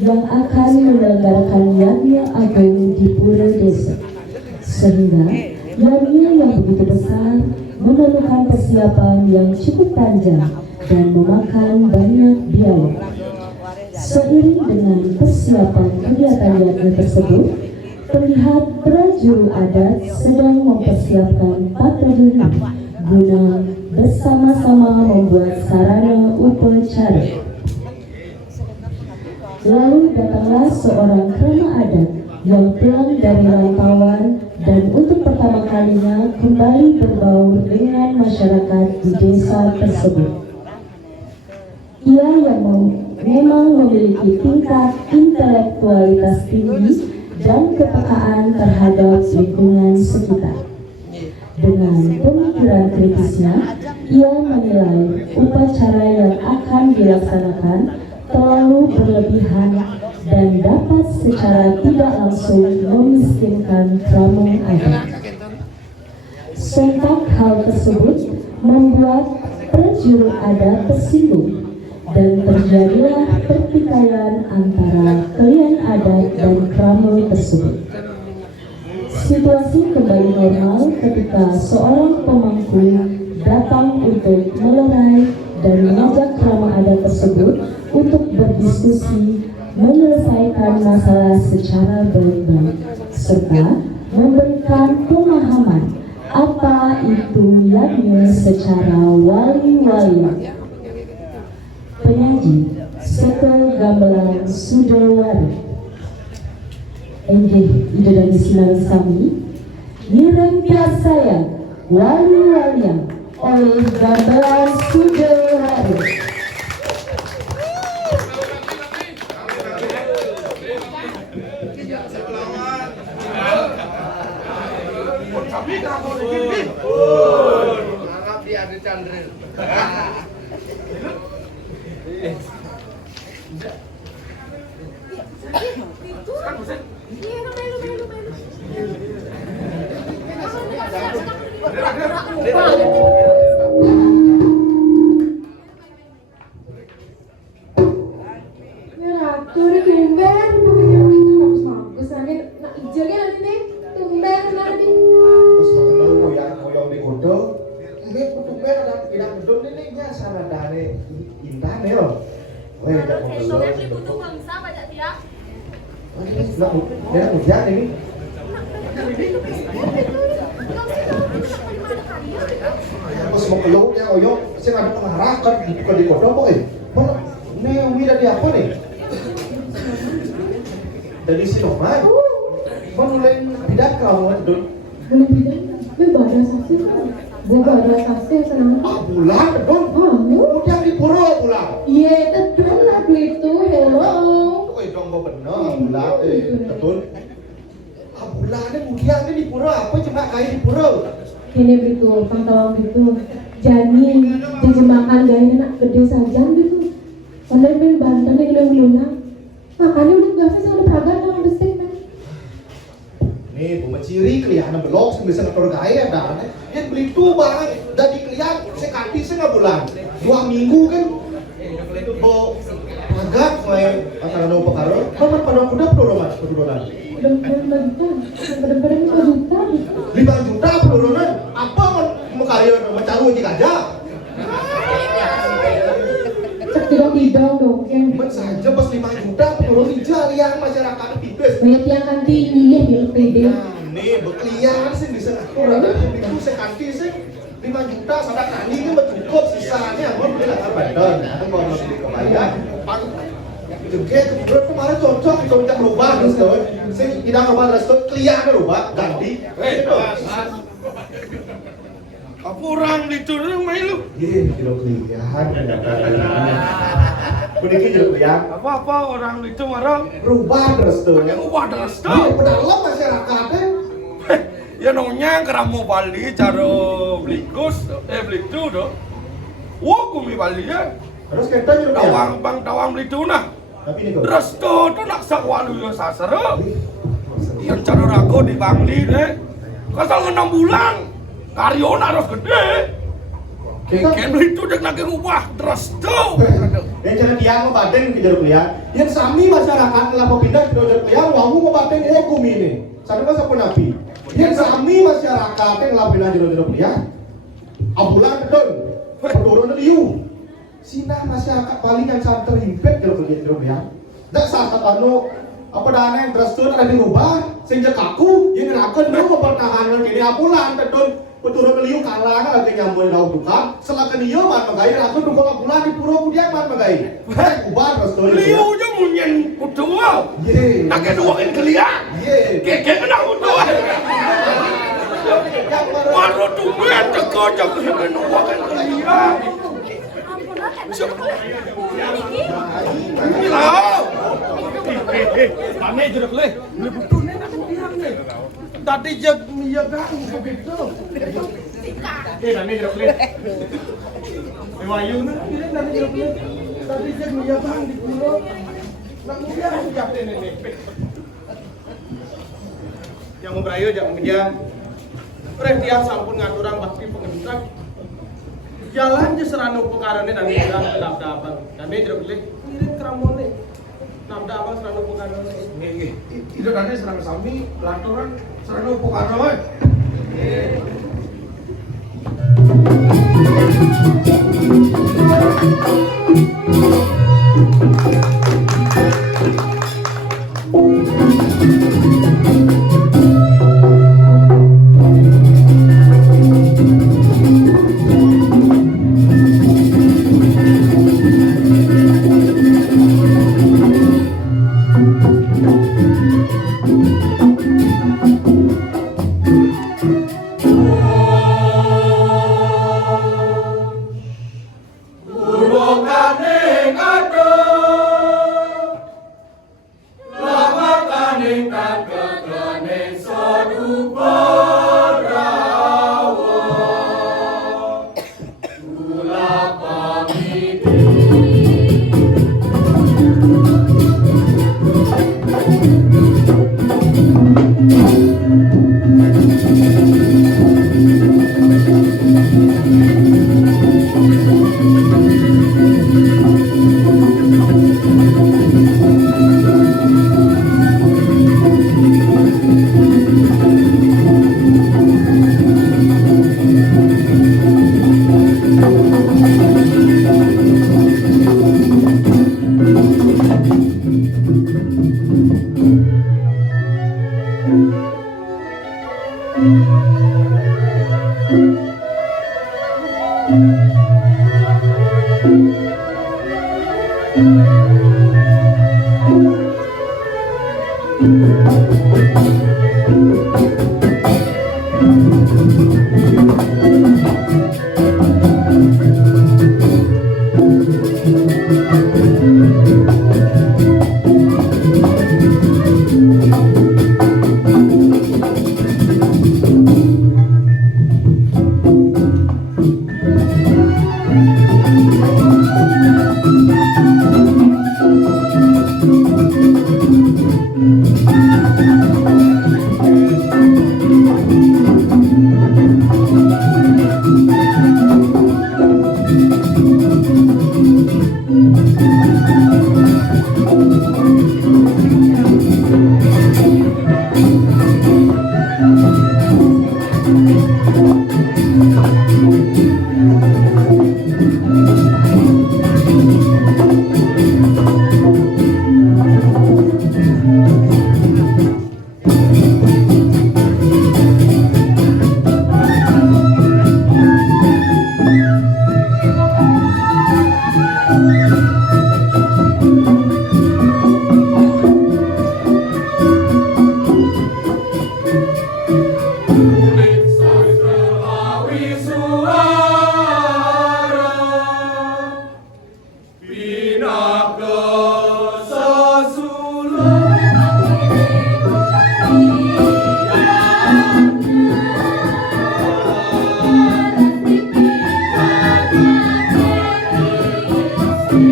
yang akan menyelenggarakan yagna agung di pura desa, sehingga yagna yang begitu besar memerlukan persiapan yang cukup panjang dan memakan banyak biaya. Seiring dengan persiapan kegiatan yagna tersebut, terlihat prajurit adat sedang mempersiapkan patroli guna bersama-sama membuat sarana upacara. Lalu datanglah seorang krama adat yang pulang dari rantauan dan untuk pertama kalinya kembali berbaur dengan masyarakat di desa tersebut. Ia yang memang memiliki tingkat intelektualitas tinggi dan kepekaan terhadap lingkungan sekitar. Dengan pemikiran kritisnya, ia menilai upacara yang akan dilaksanakan terlalu berlebihan dan dapat secara tidak langsung memiskinkan krama adat. Sontak hal tersebut membuat prajurit adat tersinggung dan terjadilah pertikaian antara klien adat dan krama tersebut. Situasi kembali normal ketika seorang pemangku datang untuk melerai dan mengajak krama adat tersebut untuk berdiskusi menyelesaikan masalah secara baik-baik serta memberikan pemahaman apa itu yagna secara wali-wali. Penyaji Seto Gamelan Sudowari Enggih ide dan silang sami Nirengga saya wali-walian oleh Gamelan Sudowari. Dari Siloman, mulai bidak kau dun. Mulai bidak, berbada saksi, berbada saksi senang. Bulan dun. Udah di pura bulan. Iya, betul lah itu. Hello. Kau itu enggak benar, bulan betul. Bulan kemudian di pura apa cuma kayak di pura. Ini betul, pantauan betul. Jadi dijemakan gaya anak gede saja gitu. Pandai main bantan yang lunak. Makanya udah biasa sama praga nang besek kan. Nih, bu menciri kelihatan belok bisa ngatur gaya dah. Dia beli tuh banget, jadi kelihatan sekali setengah bulan, 2 minggu kan. Bu agak main antara dua perkara. Kapan pada kuda pelurunan, pelurunan. Udah 5 juta, bener-bener 5 juta. 5 juta pelurunan, apa mau karya mencari aja aja? dong yang Men saja pas 5 juta turun ijal yang masyarakat tipis. banyak yang kanti milih di LPD. Nah, nih beklian sih bisa ngatur ada itu sekanti sih 5 juta sadar kali ini cukup sisanya gue beli lah Bandon kan mau beli kebayang juga kemarin cocok cocok rubah terus tuh sih tidak kemarin terus tuh klian rubah ganti Apa orang dituruh main lu? iya kilo klian begitu kilo klian Apa orang itu marah? rubah terus tuh Yang ubah terus iya tuh. pedalam masyarakatnya Ya nongnya keramu Bali cara beli itu doh. Wah kumi Bali ya. terus kita juga Tawang beli itu nah. tapi ini kok Terus tuh nak sakwalu ya sasara. Yang cara rago di Bangli deh. Kasal 6 bulan. Karyon harus gede. Kayak beli itu dek nak ubah terus tuh. yang cara dia mau batin ke jalur kuliah yang sami masyarakat ngelapa pindah ke jalur kuliah wangu mau batin hukum ini sampai masa pun nabi yang sami masyarakat yang ngelapa pindah jalur kuliah ambulan kedon pendorong liu sina masyarakat paling yang sangat terhimpit jalur kuliah tak saat anu apa dana yang terus tuh ada dirubah sehingga kaku yang ngerakan dulu mempertahankan kini ambulan kedon Peturun liu kalah kan lagi nyambung daun duka. Selakan dia man magai ratu dukung akulah di pura kudian man magai. Ubah terus tuh. Liu aja munyen kutua. Ye. Nak keduain kelian. Ye. Keke kena kutua. Baru tumben teko jago kedua kan kelian. Hilau. Aneh jeruk leh. Lebutu nih nak bilang nih. Tadi jag miyagang begitu. Nani jeruk leh. Wayu na, nani jeruk leh. Tadi jag miyagang di pulau. Nak miyagang jak nenek. Yang mau berayu jangan media. Perhatian sampun ngaturang bakti pengendukan. Jalan je seranu pekarane dan bilang nabda abang. Dan jeruk leh mirip keramone. Nabda abang seranu pekarane. Nggih. Tidak ada serang sami laturan seranu pekarane. Dia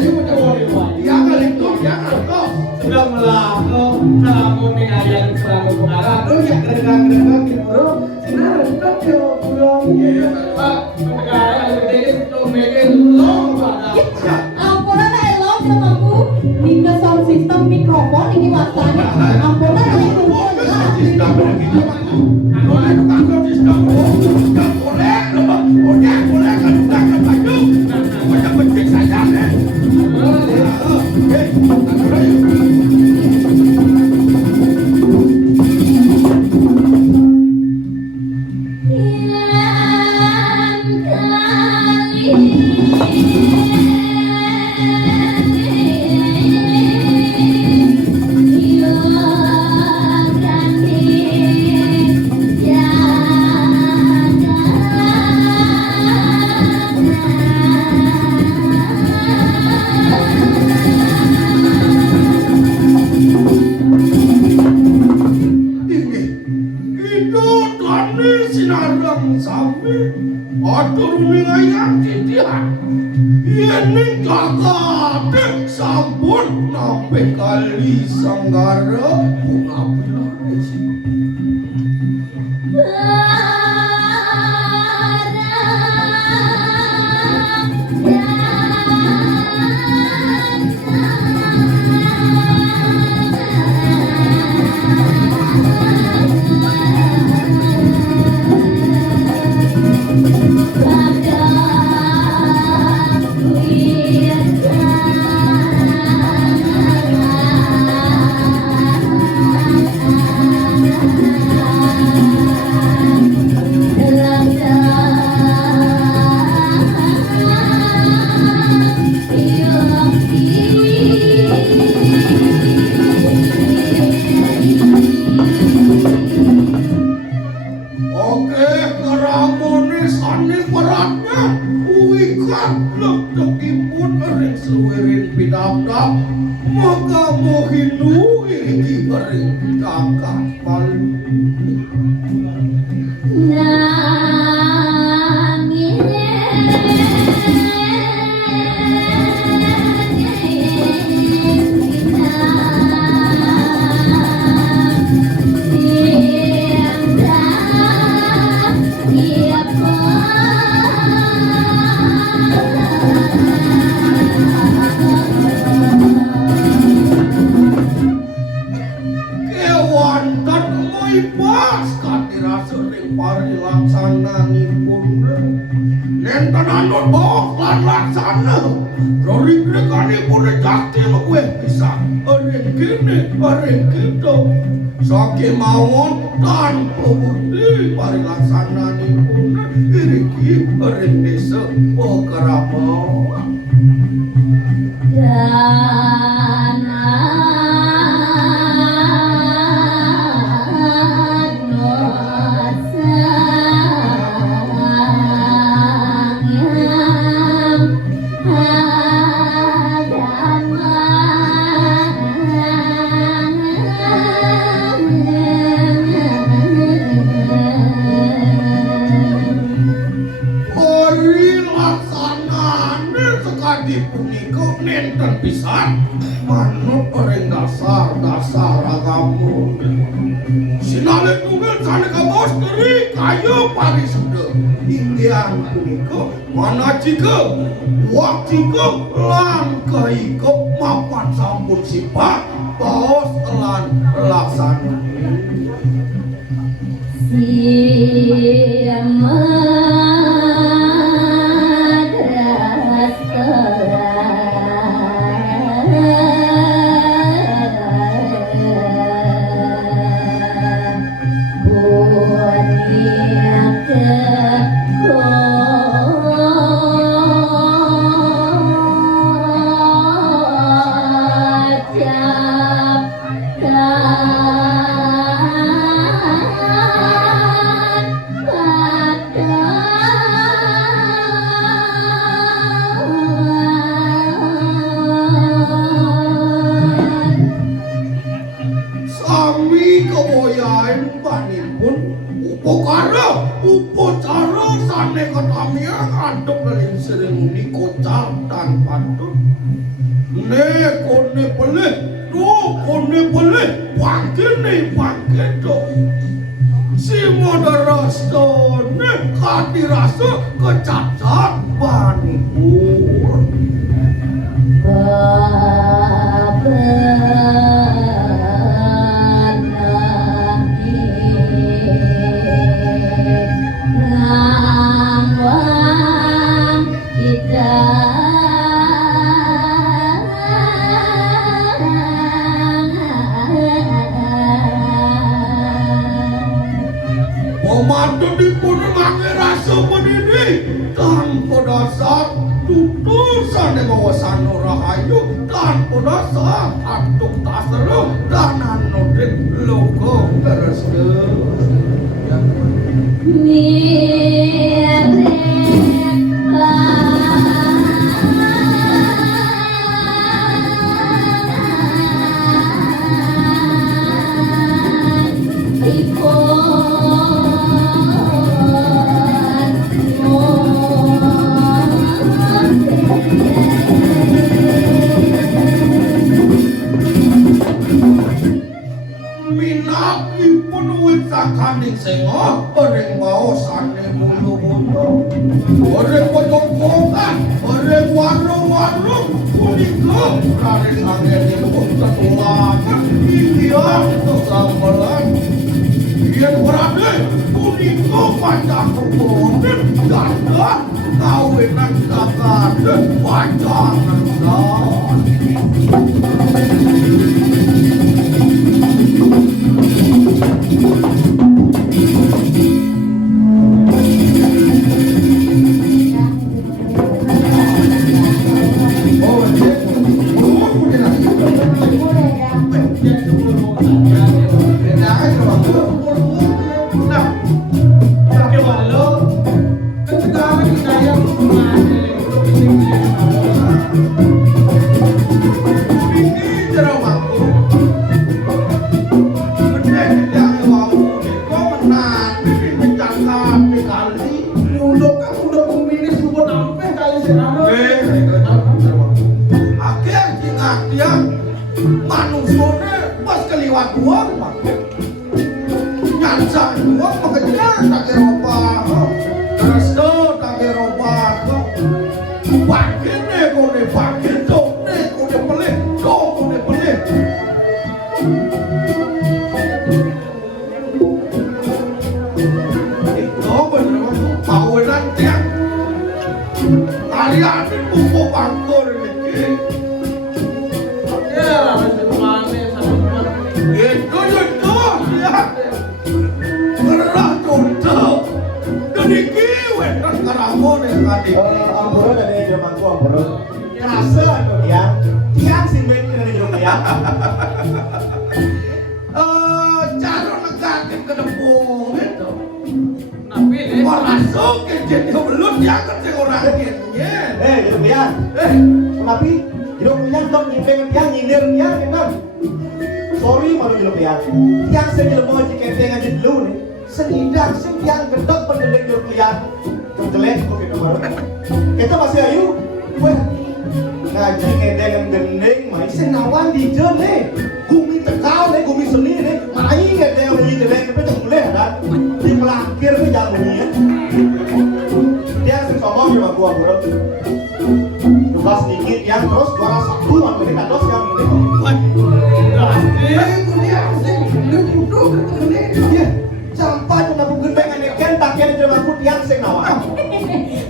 jadi Udah melaku, kamu nih ayam selalu pengarah tuh ya gereng-gereng di bro. Sinar tetap yo pulang. Pak, negara gede itu bikin long banget. Ampunan elok sama aku. Hingga sound system mikrofon ini wasanya. Ampunan elok kumpul lah. Sampun nape kali sanggara bunga pilaris. Maka mohinu iki bering kakak paling nenten anut bawah lan laksana roring rekane pun jakti gue bisa areng kene areng gitu saking mawon tanpa bukti pari laksana ni pun iriki areng desa pokerama nenten pisan manut orang dasar agama sinale tunggal sana ka bos teri kayu pari sudah indian punika mana jika waktika lan kaiko mapan sampun sifat bos lan laksana upacara sane katamia ngadep daling seremoni kocak dan pantun ne kone pelih tuh kone boleh pangkin dong. Si modal rastone kati rasa kecacat banipun. Pemandu dipun ngake rasa pendidik tanpa dasar tutusan wawasan rahayu tanpa dasar atuk tasara dan anodin logo berestu. Minakipun wit sakaning sengo bareng waosane bulu-bulu bareng potongan bareng warung-warung punika kare sangenipun tetulangan iya kesambelan yen berade punika panjang keponen dandan kawinan kakade panjangan dan Ampura dari jamanku ampura. Kerasa tuh tiang sing main dari jaman. Cara negatif ke depan itu. Tapi masuk ke jadi belum diangkat sing orang ini. Gitu ya. Tapi hidup yang dong nyimpen tiang nyindir tiang memang. Sorry malu hidup ya. Tiang saya jelema jika tiang aja dulu nih. Senidak sing tiang gedek pendelik hidup ya. Jelek kok gitu baru. Kita masih ayu. Wah. Ngaji ngedeng yang gendeng mai senawan di jele. Gumi tekau nih, gumi seni nih. Mai ngedeng yang beli jelek tapi tak boleh ada. Di melangkir ke jalan ya. Dia sing ngomong sama gua bro. Tugas dikit yang terus suara satu mana mereka dos yang ini. Itu dia sing duduk dia. Sampai tuh nabu gendeng aneken takian jamanku tiang sing nawan.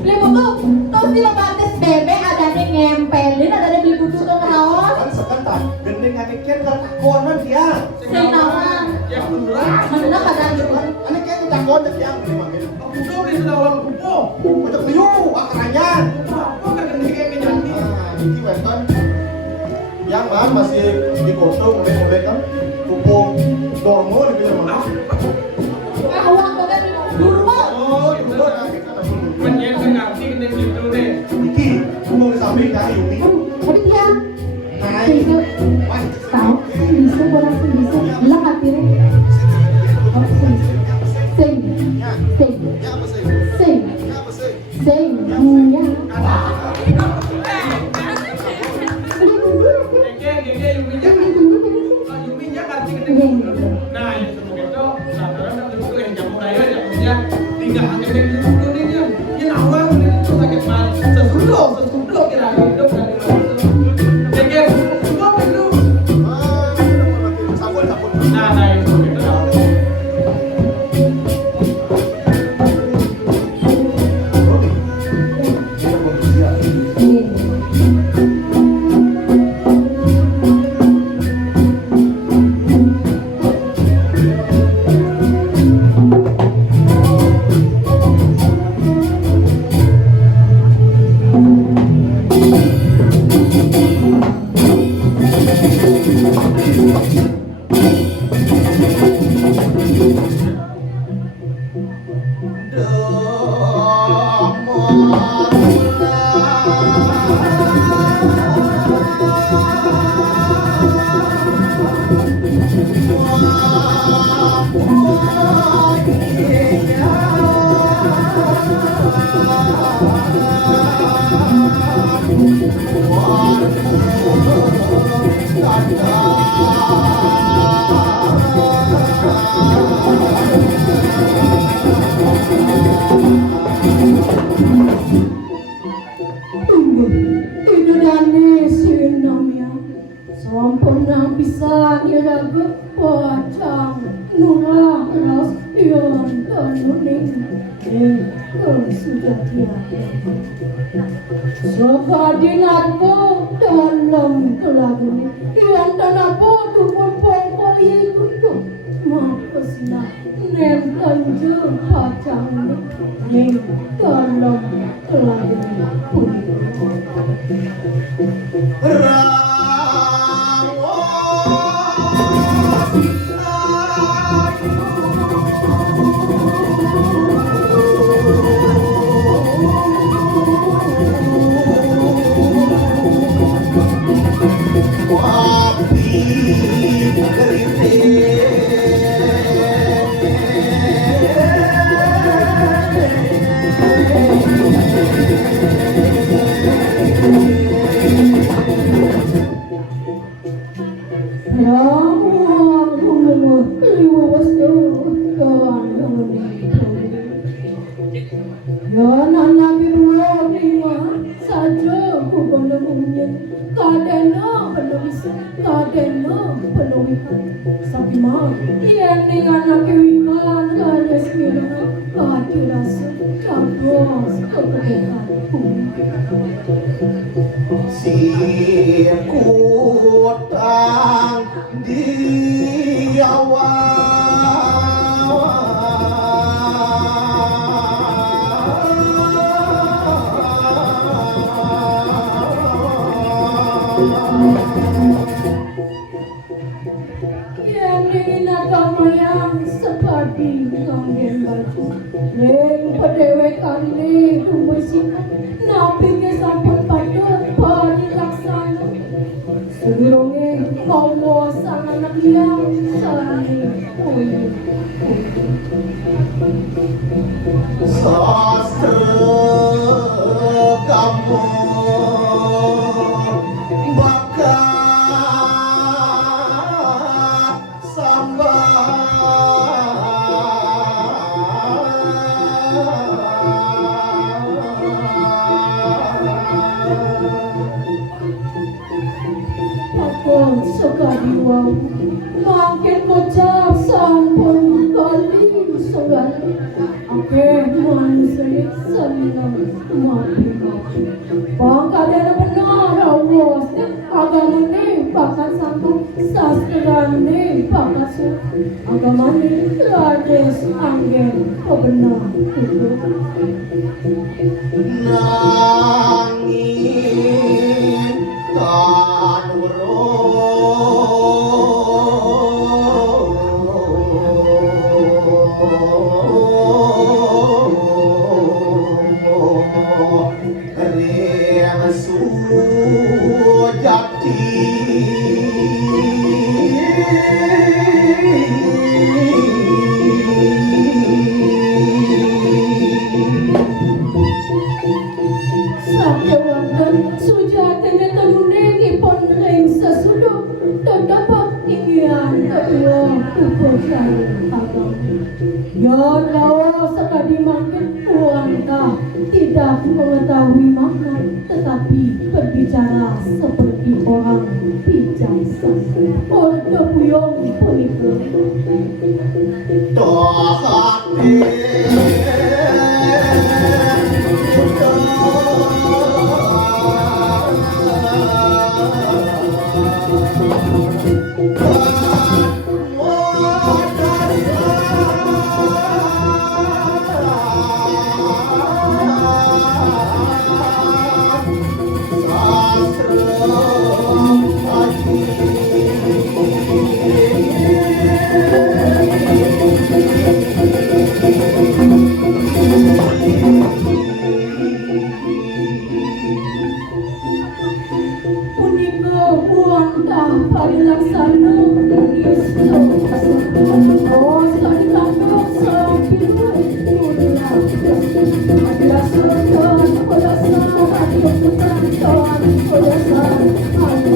Beli buku, terus di lebates bebek ada yang ngempelin, ada yang beli buku tuh naon. Kan sebentar, gendeng aneken katakonan tiang. Sing naon. Mana pada gitu. Aneken katakonan tiang ini mah. Udah di sebelah orang kupo. Macam liu akaranya. Apa kan gendeng kayak jadi? Ini weton. Yang mah masih digotong mulai kan. Kupung dormo di bilang mana? Awak banget dulu. Oh, itu dah. Menyen ngerti gendeng gitu deh. Iki, mau sampai dari Yumi. Tapi dia Naik. tahu bisa orang bisa bilang akhirnya sing ya Geng, yang minyak. Nah, yang seperti itu, lantaran itu yang jamu raya, jamunya tinggal angkat yang dulu nih dia. Ini awal itu sakit mal, sesudah kira hidup dari itu. Jadi gua perlu. Sabun. Nah itu gitu. Itu dane sinamnya sampurna bisa niraga pacang nurah ras yon tanuning sudah tiada sakadinatku dalam kelagu yang tanaku tupun pongkol itu makasna nem kanjeng pacang nem dalam kelagu Si kutang di yang ingin agama yang seperti ngangin baju neng pedewekan ni rumbesin nabi ke sampun patut parilaksana sebelumnya Allah sang anak yang sani sastra kamu bakal sekali wau makin kocap sampun kali segan oke manusia senang makin pangkadana benar Allah agama ni bakal sampai sastra ni bakal agama ni lades angin kebenar itu nangin tan Sabda wonten suci Yang kedua, kepercayaan agama. Yang lawa sekali makin wanita tidak mengetahui makna, tetapi berbicara seperti orang bijaksana. Oleh puyong punika. Punika wanita parilaksana Yesus. Oh, sekali kandung seorang biru mulia. Dilaksanakan berdasar hati keputusan berdasar hati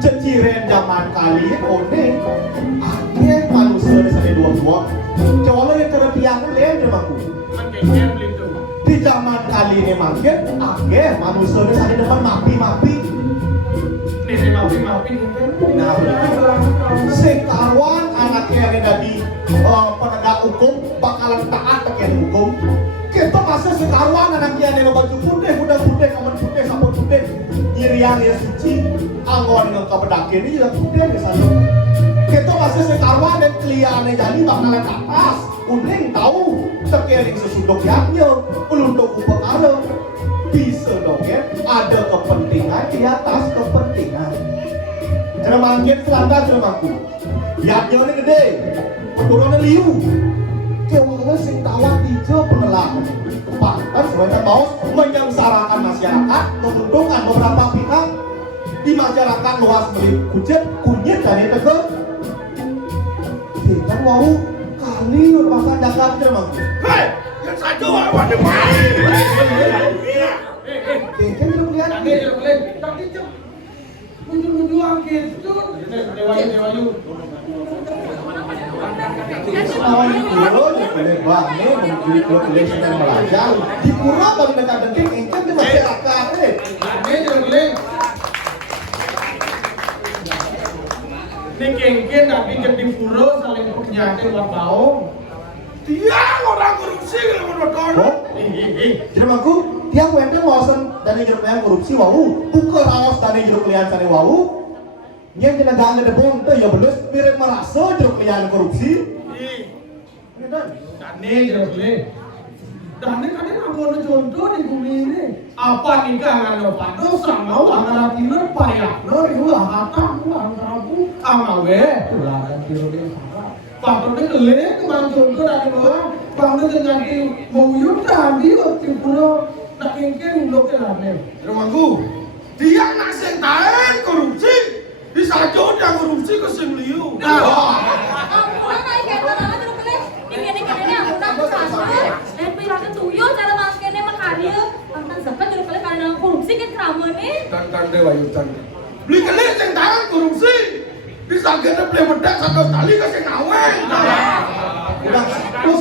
Ceciren zaman kali one akhirnya manusia di sana dua-dua coba yang tertiang lain aku di zaman kali ini makin akhirnya manusia di sana depan mapi nah sekarang anaknya yang dari penegak hukum bakalan taat pakai hukum kita masa sekarang anaknya yang baju putih putih kaman putih sabun putih irian ya suci anggon dengan kepedakin ini juga putih di sana kita masih sekarang dan kliennya jadi bakalan ke atas kuning tahu terkering sesudoknya untuk perkara bisa dong ya ada kepentingan di atas kepentingan cara mangkit selangkah cara mangku yaknya ini gede turunnya liu kewala sing tawat hijau penelak bahkan sebenarnya mau menyengsarakan masyarakat menguntungkan beberapa pihak di masyarakat luas beli kunyit dari tegak kita mau kali masa dagang terus hei yang saja wadah main kan belum lihat tapi mundur gitu dewayu di pura bagi mereka dengking engkau di masyarakat ini kengken tapi jadi pura saling penyakin wabau tiang orang korupsi kalau menodong jadi aku tiang wente ngawasan dari jeruk lian korupsi wau buka raos dari jeruk lian sana wau yang kena gak ada bom itu ya belus mirip merasa jeruk lian korupsi Dane jeruk lian Dane kan anggone contoh di bumi ini apa nikah ngano padosa mau angara tiler payakno iku hatang angaraku amawe ulangan tiroke Pakone kele kemang contoh dari bawah Pakone dengan di moyun tadi waktu pura nak kengken blok lane rumahku dia nak sing taen korupsi bisa jodoh yang korupsi ke sing liu tanda wayu tanda beli kelit yang tangan korupsi bisa gede beli bedak satu kali ke sing aweng terus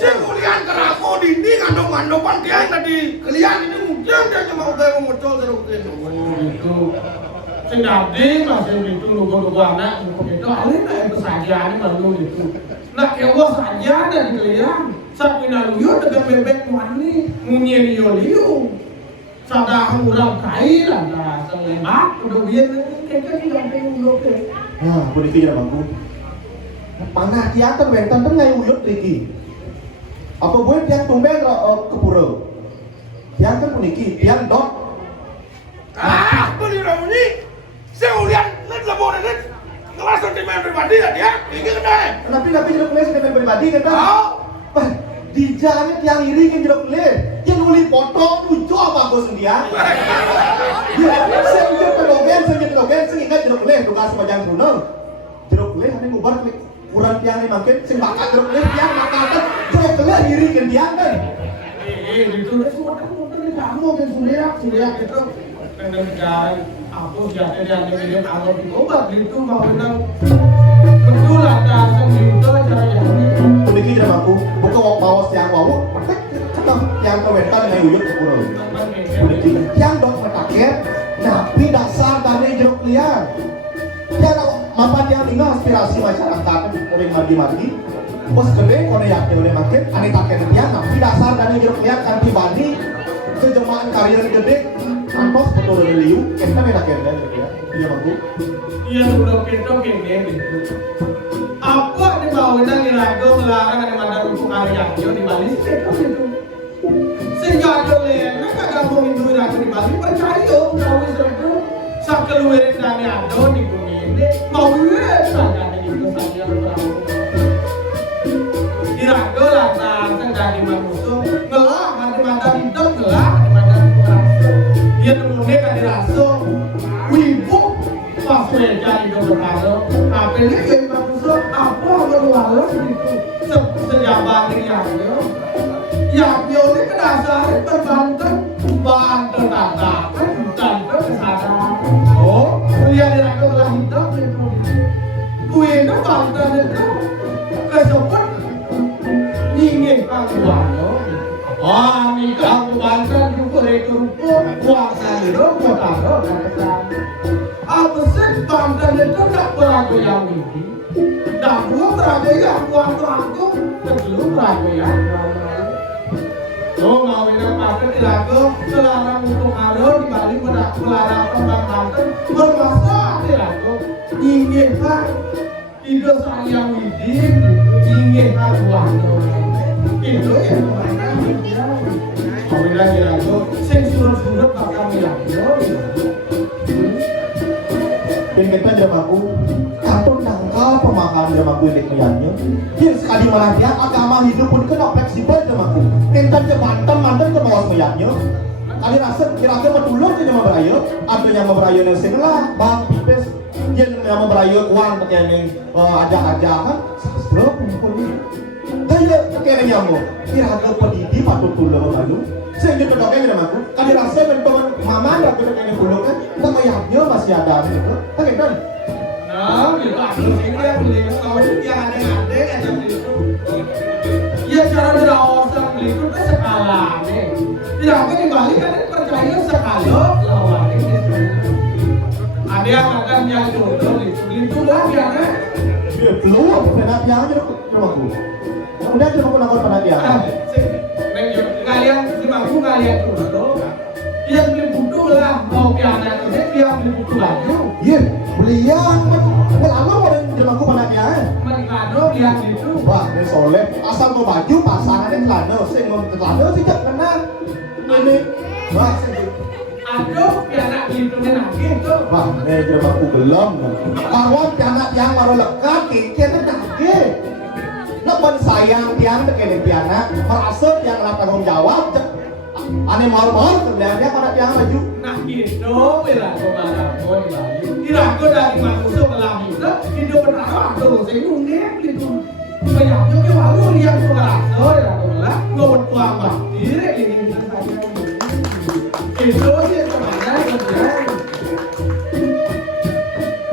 sing kuliah kerako dindi ngandung-ngandungan dia tadi kalian ini mungkin dia mau kayak muncul terus itu sing dadi masih itu lugu-lugu anak begitu alih itu saja ini baru itu Nak ewas saja dari kalian. Sapi naluyo dengan bebek wani munyen liu. Sadang urang kai lah nah selebat udah biar kita tidak pengen ke. Nah, puniki ya bangku. Panah tiang kan wentan kan ngai uyut riki. Apa boleh tiang tumben ke pura? Tiang kan puniki, tiang dok. Beli rauni. Saya ulian net labor net. Kelas sentimen pribadi lah dia. Ini kena. Tapi jeruk kulit sentimen pribadi kan? Oh. Di jalan tiang iri kan jeruk kulit. Yang uli potong ujo apa gue sendian? Saya ujar pedogen, saya ingat jeruk kulit. Duka semacam punel. Jeruk kulit ada ngubar kurang tiang ini makin. Saya bakal jeruk kulit tiang makan jeruk kulit iri kan tiang kan? Itu semua kamu kan sudah itu. Dengan aku jadi yang dilihat kalau diobat itu mau bilang betul ada sendiri cara yang ini. Puniki jadi aku buka wak bawas tiang wawu. Ketemu tiang kewentan dengan uyut ke pura. Puniki tiang dok mataket. Napi dasar tadi jeruk liar. Tiang mapan tiang tinggal aspirasi masyarakat oleh mati. Bos gede kone yakin oleh makin. Ani taket tiang napi dasar tadi jeruk liar kan pribadi. Sejemahan karir gede. Antos betul dari liu, kita nih taket dan iya bangku. Iya udah kita gitu. Apa ada bawaan di ragu melarang ada mandang untuk karya di Bali itu gitu. Sehingga ada lena kagak mau minum ragu di Bali percaya tahu itu. Sak keluarin dari ada di bumi ini mau saja gitu saja berlaku. Di ragu lah sedang di manusia ngelah ada mandang hitam ngelah ada mandang dia temunya kan dirasa wibu pas meja di dokter apalagi yang maksud apa lalu itu sejabat yang biologis ke dasar terbanten banten tata dan kesadaran oh lihat di rakyat lah hitam itu kue itu banten itu kesempet ingin pangkuan wah, ini kamu bantuan juga itu kuasa itu kota apa sih bantuan itu tak beragu yang ini tak buat beragu yang aku sebelum beragu yang oh mau ini apa dilaku selarang untuk ada di Bali melarang orang Banten bermasalah dilaku ingin pak tidak sayang widin ingin pak itu ya kami lagi ragu, sing surat-surat bakal bilang, dan kita jamaku, kantor tangkal pemakan jamaku yang dikliannya. Dia sekali mana dia agama hidup pun kena fleksibel jamaku. Kita ke mantan ke bawah semuanya. Kali rasa kira-kira betulur ke jamaah beraya, ada yang memberaya yang singelah, bang pipes, yang memberaya uang pakai yang ajak-ajak kan, sastra pun daya kira nyamu, kira-kira pendidi patut tulur lalu. Sehingga pedoknya gini aku, kali rasa bentukan mama dan pedoknya bulung kan, kita mayaknya masih ada gitu, kan gitu? Nah, gitu aku sini yang beli kau yang ada aja itu. Ya cara berawal beli itu kan skala nih. Tidak apa di Bali kan percaya skala lawan ini. Ada yang akan yang jodoh beli itu lah biarnya. Dia keluar penatian aja aku. Kemudian cuma aku lakukan penatian. Kalian aku kalian dulu dia beli buku lah mau piana dia beli buku lagi iya belian lama orang jemaku penatian menikado dia itu wah ini soleh asal mau baju pasangannya celana sing mau celana tidak kena ini wah aduh piana itu nanti itu wah ini jemaku belum kawan piana yang baru lekat kikir itu nanti Lepas sayang tiang tekene piana, merasa tiang lah tanggung jawab. Ane mal-mal kemudian dia pada tiang maju. Nah gitu, bila kemana-mana bila dari manusia ke langit, hidup bertahan terus. Saya nunggu gitu. Banyak juga walau lihat merasa ya lah, nggak bertuang banget. Ini saja. Itu sih kemana kemudian.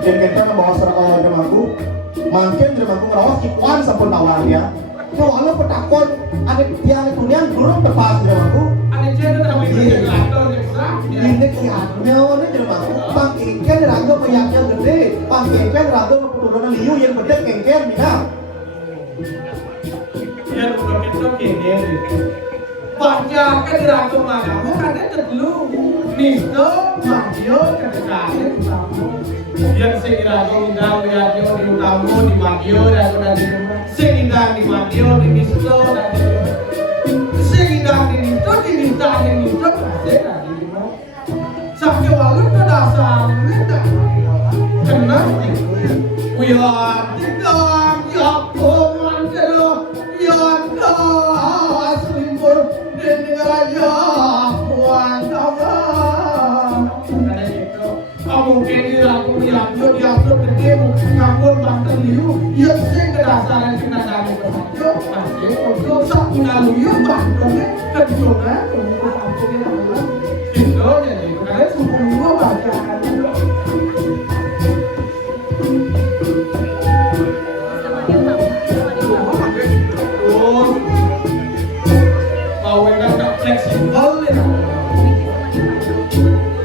Dan kita membawa seragam jemaku. Makin jemaku merawat kikuan sampun tawarnya. Kalau petakon ada tiang itu burung tepas jemaku. Ada jadi tapi dia lantar Ini kiatnya ini jemaku. Bang Kengken raga peyaknya gede. Bang Kengken raga keputusan liu yang gede Kengken minang. Tindakan dirangkum kamu karena dulu Mister Mario kedekatan kamu. Biar sekiranya undang Mario di utamu di Mario dan nanti sekiranya di Mario di Mister dan sekiranya di Mister pasti lagi sampai walau dasar kita kena wilayah tinggal ya peman kelo ya aslimpur dan raja puan kawan karena itu kamu kini aku diatur ketemu ngapur banten liu ya sing kedasaran kena dari kemanjo pasti untuk satu lalu ya bantennya kedua untuk aku ini namanya itu jadi karena semua bacaan fleksibel ya.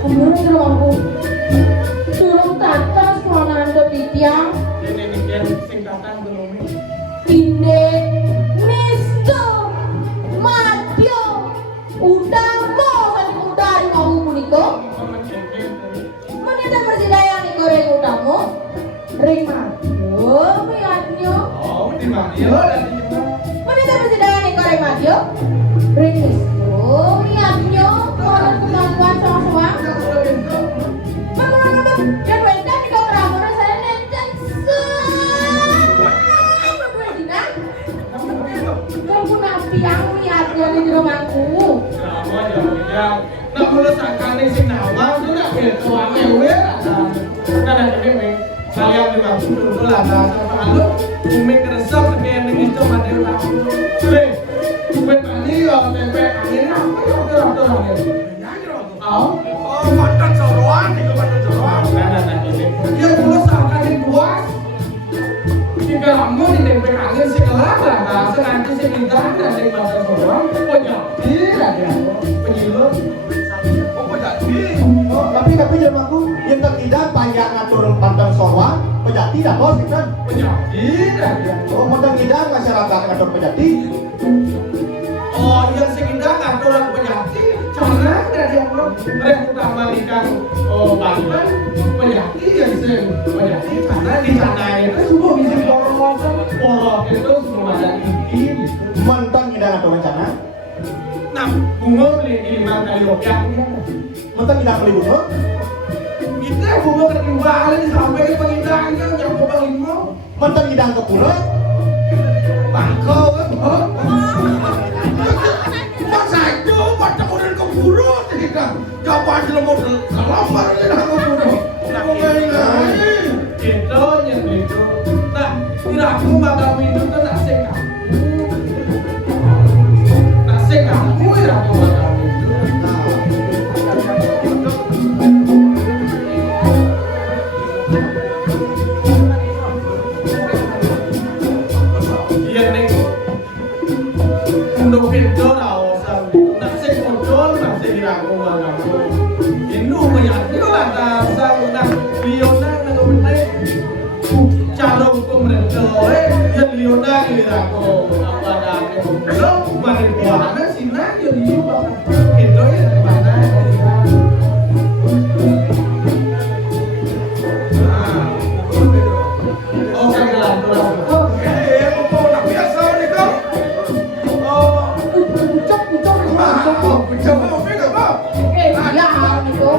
Kemudian aku turun tata sekolah nando tiang. Ini mikir singkatan belum ini. Inde Mister Madio utama kan utari kamu puniko. Menita persidayang nih goreng utama. Ring Madio, Madio. Oh, di Madio dan di Menita persidayang nih goreng Madio. Ring Mister Madio. Orang kemampuan sama-sama. Dan wenda di kau ramor saya nenten kamu nabi yang lihatnya di rumahku. Nama dia. Nak mulai sakane sing nama tu nak ketua mewe. Kan ada mewe. Kalian memang betul lah sama alu. Umi keresap dengan itu Madio tahu. Leh, umi tadi ya tempe angin apa ya Oh, mantan soroan itu mantan soroan. Nah, dia dulu sakane dua. Jika kamu di tempe angin sekelar lah, sengaja sekitar dan yang mantan soroan. Oh jadi ada penyuluh. Oh jadi. Oh, tapi jangan aku yang tidak banyak ngatur mantan sowan, pejati dah bos kan? Penyakit ada. Oh, mantan tidak masyarakat ngatur pejati. Oh, yang sekitar ngatur penyakit. Karena dari yang utama ikan Banten penyakit yang sering penyakit karena di sana itu semua bisa porok itu semua ada inti. Mantan tidak ngatur rencana. Nah, bunga beli 5 kali rupiah. Mantan tidak beli bunga. Kita bunga ketimbang sampai ke pengindahnya yang ke Bangimo. Mantan tidak ke pulau. Bangkau kan? Masa itu macam orang keburu ketika kapan dalam model kelamar kita keburu. Itu yang itu. Nah, kira-kira mata itu kan nak sekam. Nak sekam, kira-kira mata itu. Iya nih. Untuk itu nak sekam nak sekiraku mata itu. Ini umumnya lah nak Liona nak betul. Cara hukum mereka, yang Liona ini aku apa dah? Belum mari buat sih nak jadi itu ya mana? Oh kagak lah. Aku nak biasa ni kau. Oh, pucuk, apa? Ya, itu.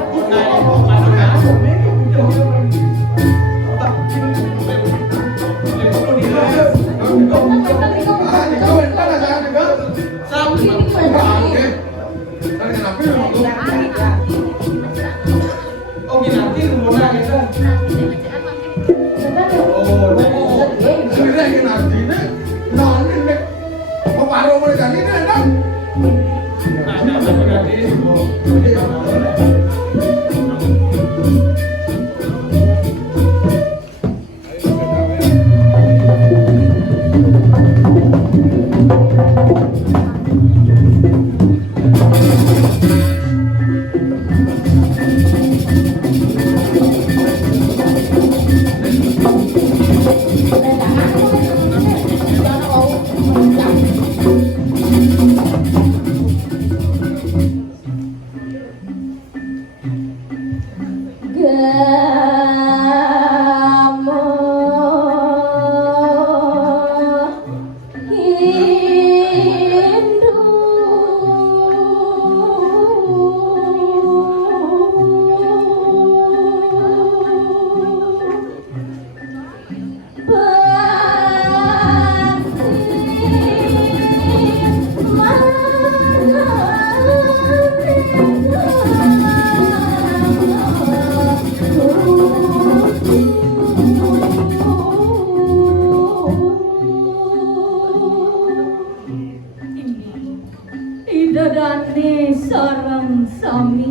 sami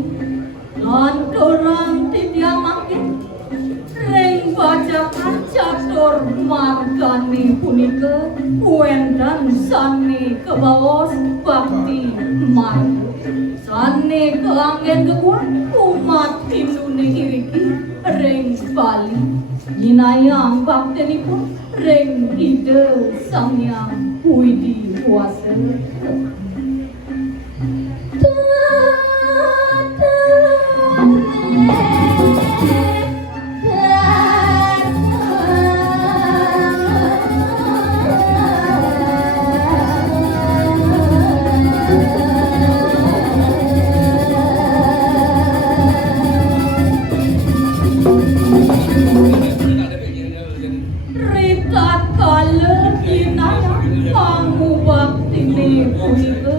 lan dorang tidiamaken ring bajakan catur margane punika wendan sane kebawas bakti marga sane keanggen kekuat umat Hindune iriki ring Bali jinayang baktenipun ring Ide Sang Hyang Widi Wasa. Rikat kala kinaya pangu baktine punika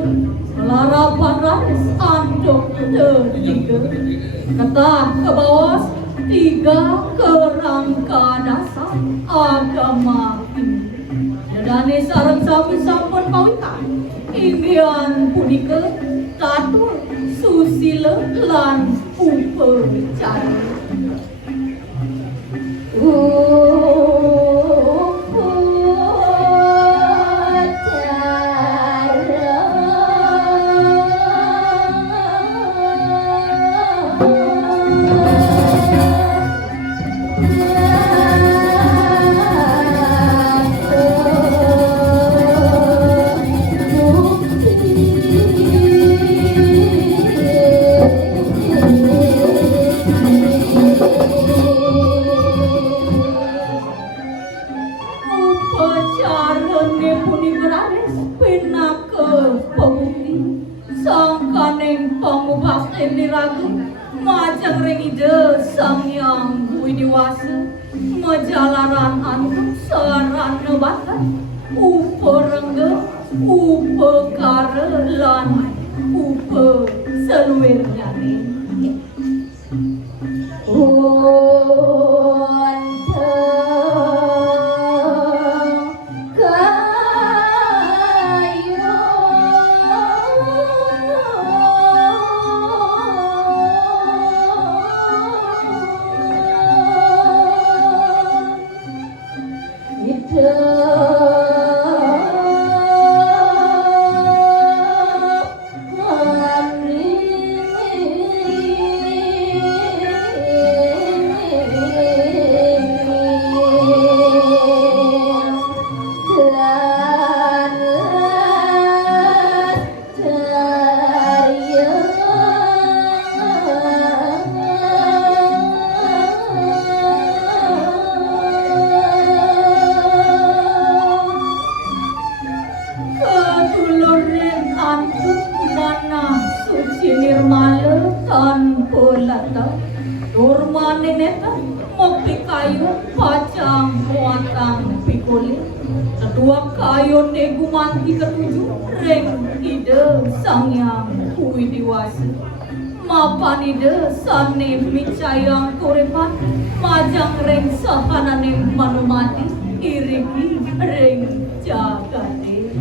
larapan raris andok tiga ketah ke bawah tiga kerangka dasar agama ini jadane sareng sami sampun pawikan inggian punika tatur susila lan upacara. Upacarane punika raris pinaka pembukti sangkaning pangubakti niraga majang ring Ide Sang Hyang Widi Wasa majalaran antuk sarana bakat uparengga upakara lan upa saluwirnyane. Durmane neta mopi kayu pacang muatan pikuli kedua kayu negumanti ketujuh ring Ide Sang Hyang Widi Wasa mapan Ide sane micayang kuripan majang ring sahanane manumati iriki ring jagate.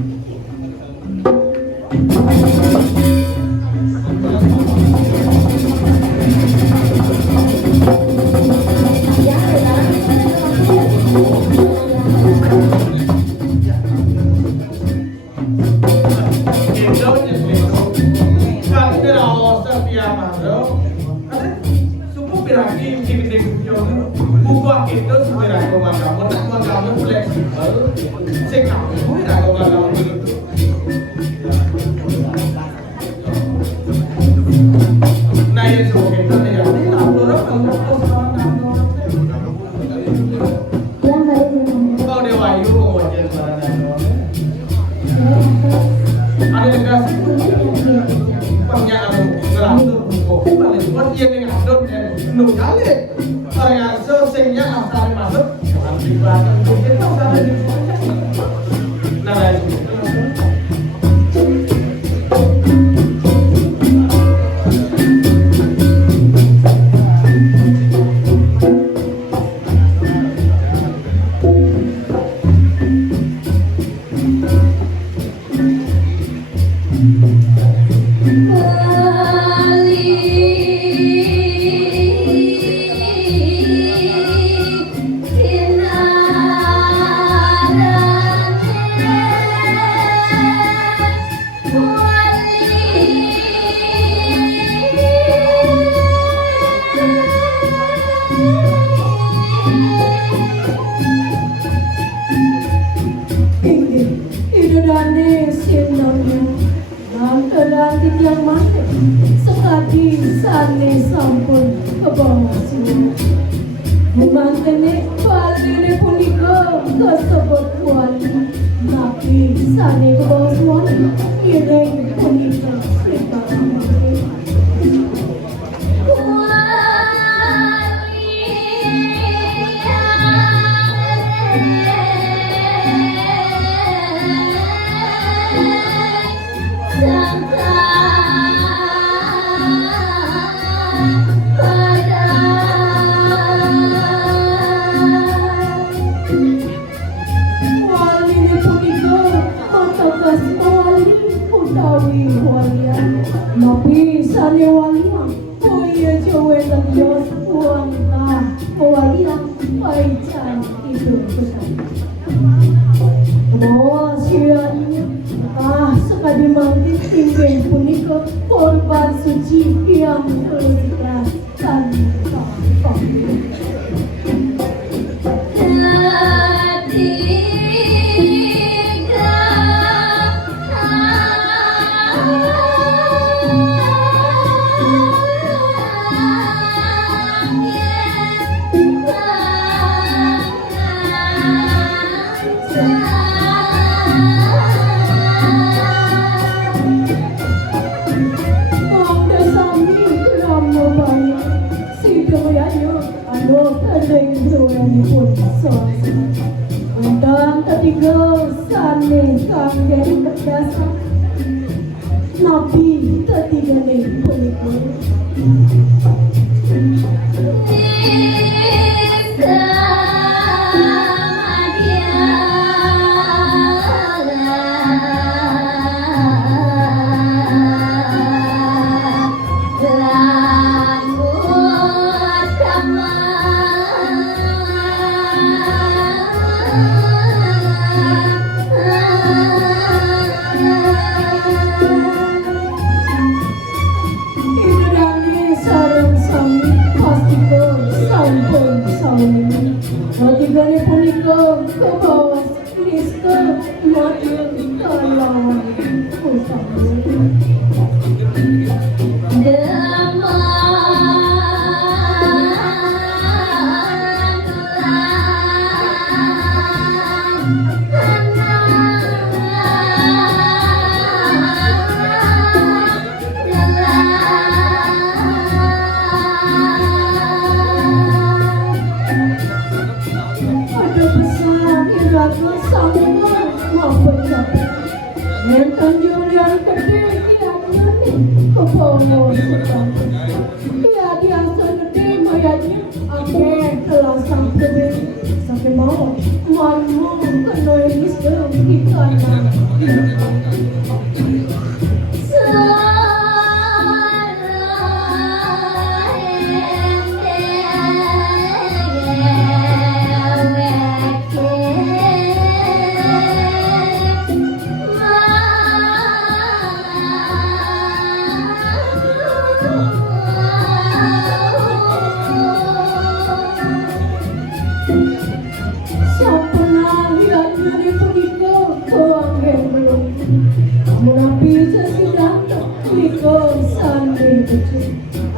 Bali sane sampun kebawasan. Mantene paline punika kasebut wali, tapi sane kebawasan ireng punika Nabi sane walia, oh iya jowe ladios uangta, walia, paican itu besar. Oh sianya, sekali mandi timbel punika korban suci yang ikhlas tanpa pamrih. Undang ketiga sane kang jadi berdasar Nabi ketiga nih punika Ketiganya punika ke bawah Krista makin kalawan usaha. Mentan Julian gede kiatnya ke bawah iya biasa gede mayatnya akhir telah sampai sampai mau malu kena ini kita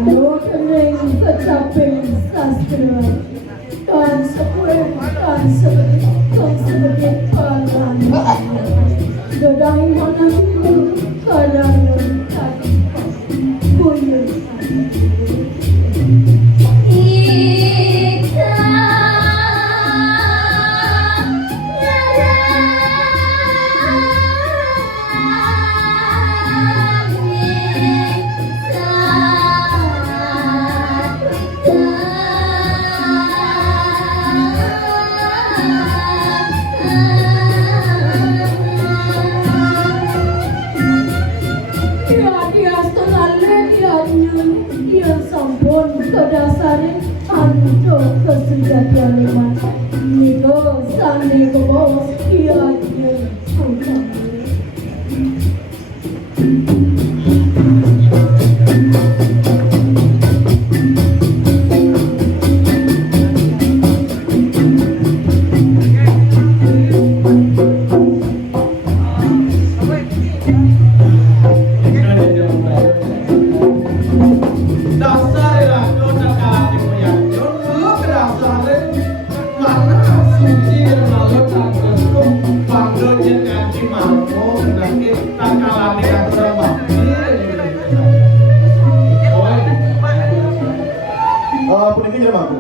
Ayo keneng kecapeng sastra dan sebagai palan gedai mana itu kadang kunyit dasarnya anjo kesejatian lemas niko sane kebos kiatnya Das puniki jemaku.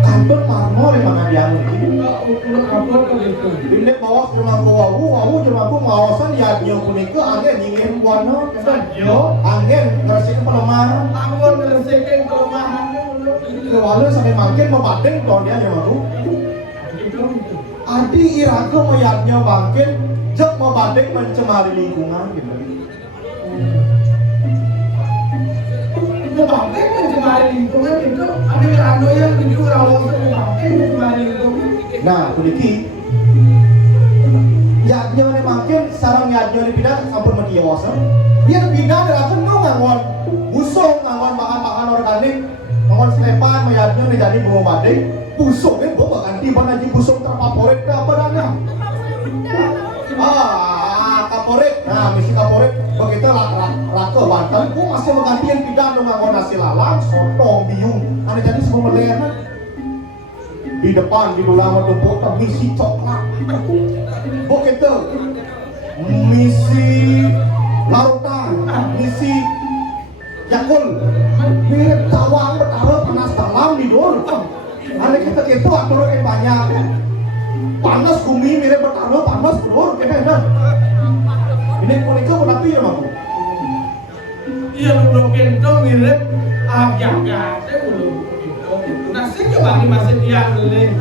Kantun marmor yang mangadiang iki. Udah kapot kan itu. Binde mawas jemaku wawu jemaku mawasan yadnya punika angin nyingin kuana. Yo, Angin ngeresikeun pelemahan. ampun ngeresekin kelemahannya lu. Kewalu sampai makin membanding tahunnya jemaku. Adi iraga mayatnya bangkit jek membanding mencemari lingkungan gitu. Bangkit mencemari lingkungan itu ada rano yang gitu rawat bangkit mencemari lingkungan. Nah, puniki yadnya ne makin sarang yadnya ne pindah sampun mati yawasan. Dia pindah derakan mau ngangon busuk ngangon bahan-bahan organik, ngangon selepan mayatnya ne jadi bawa banding. Busuk ne bawa ganti ban aja busuk terpaporet ke apa dana. Kaporet. Nah, misi kaporet begitu laka bantal ku masih menggantian pindah ngangon nasi lalang, sotong, biung. Ane jadi semua modern. Di depan di dalam tumpuk misi coklat. Begitu misi larutan, misi yakul, mirip tawang bertaruh panas dalam di dor. Ane kita atur yang banyak. Panas bumi mirip bertaruh panas dor. Ini punika menapi ya mak. Iya belum kento mirip agak-agak belum. Nasi kembali masih dia boleh.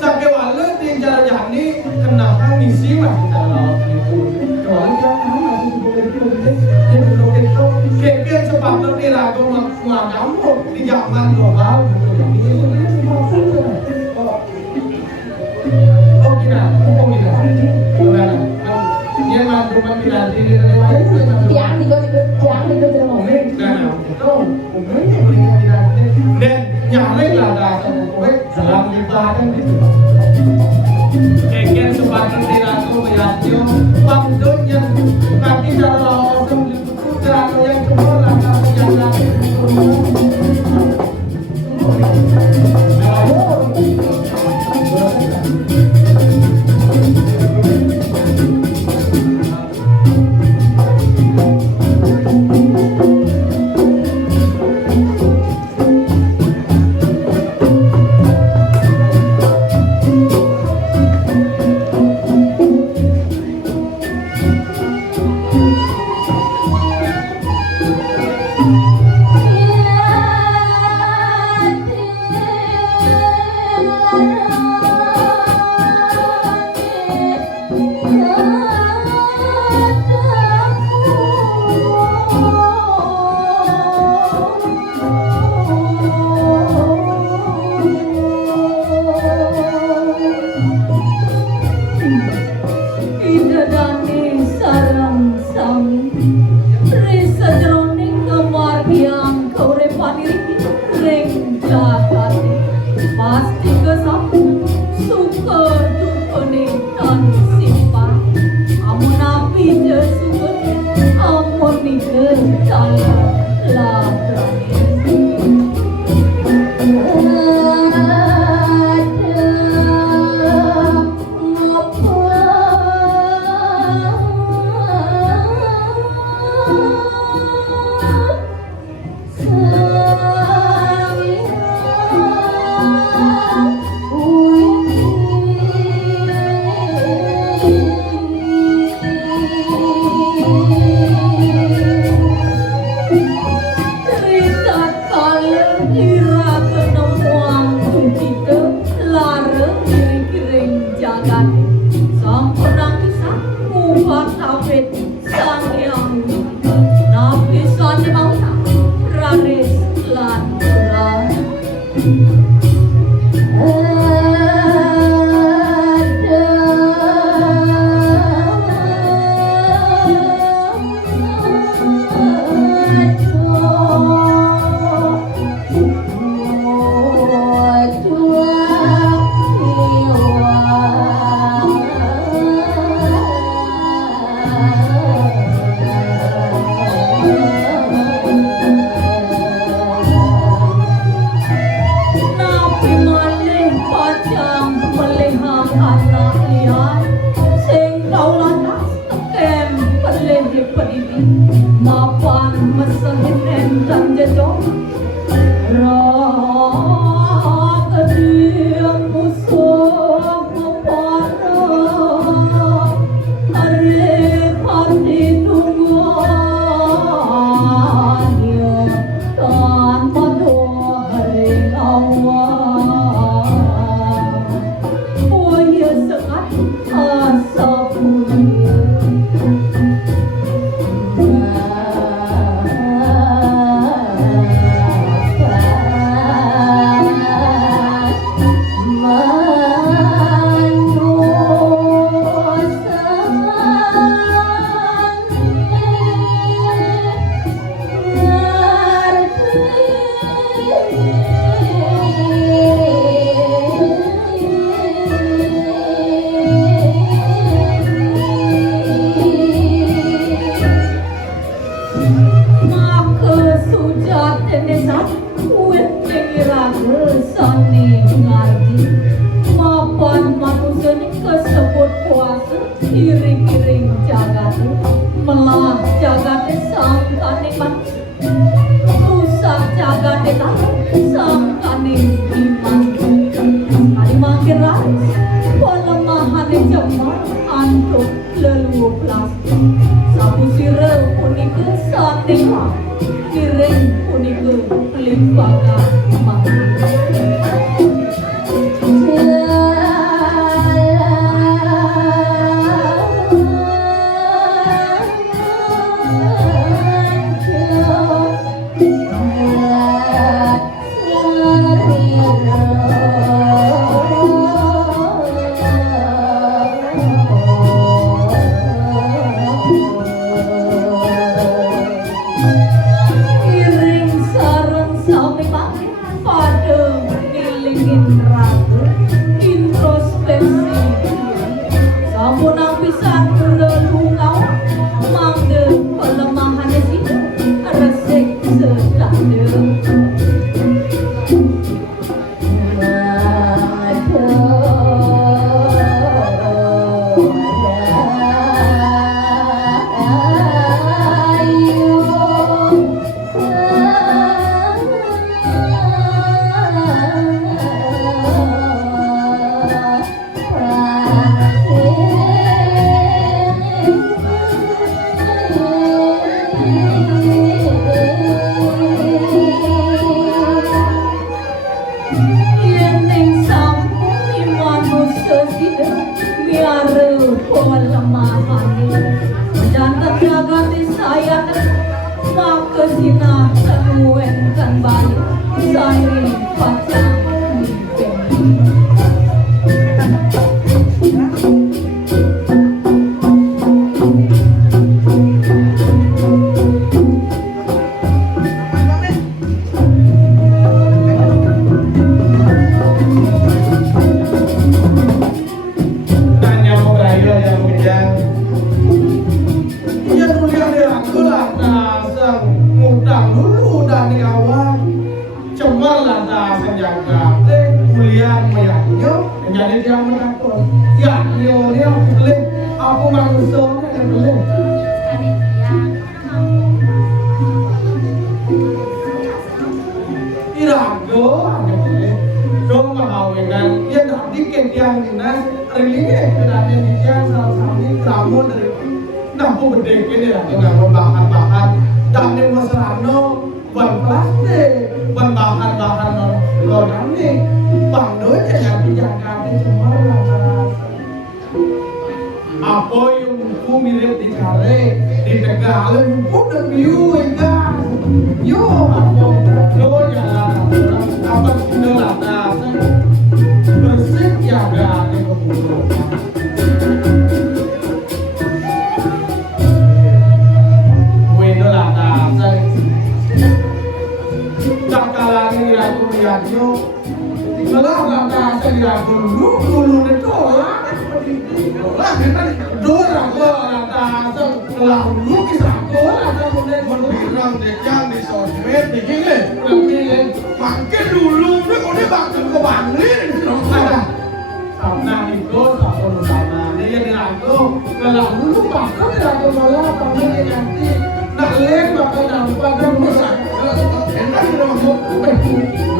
Sampai walau di jalan jani kenapa misi masih dalam itu. Kalau kita masih boleh dia belum kento. Kekeh sepatutnya diragu makamu di zaman global. Oh kita, gimana? Dia mampu menghindari Tiang di kau tidak mau. dan nyaring lah rasa gue dalam ibadah itu keken sebagai tiraku meyatio waktunya nanti cara langsung tiraku yang kedua lah yang lagi Mapan mesehen dan jejong Nah,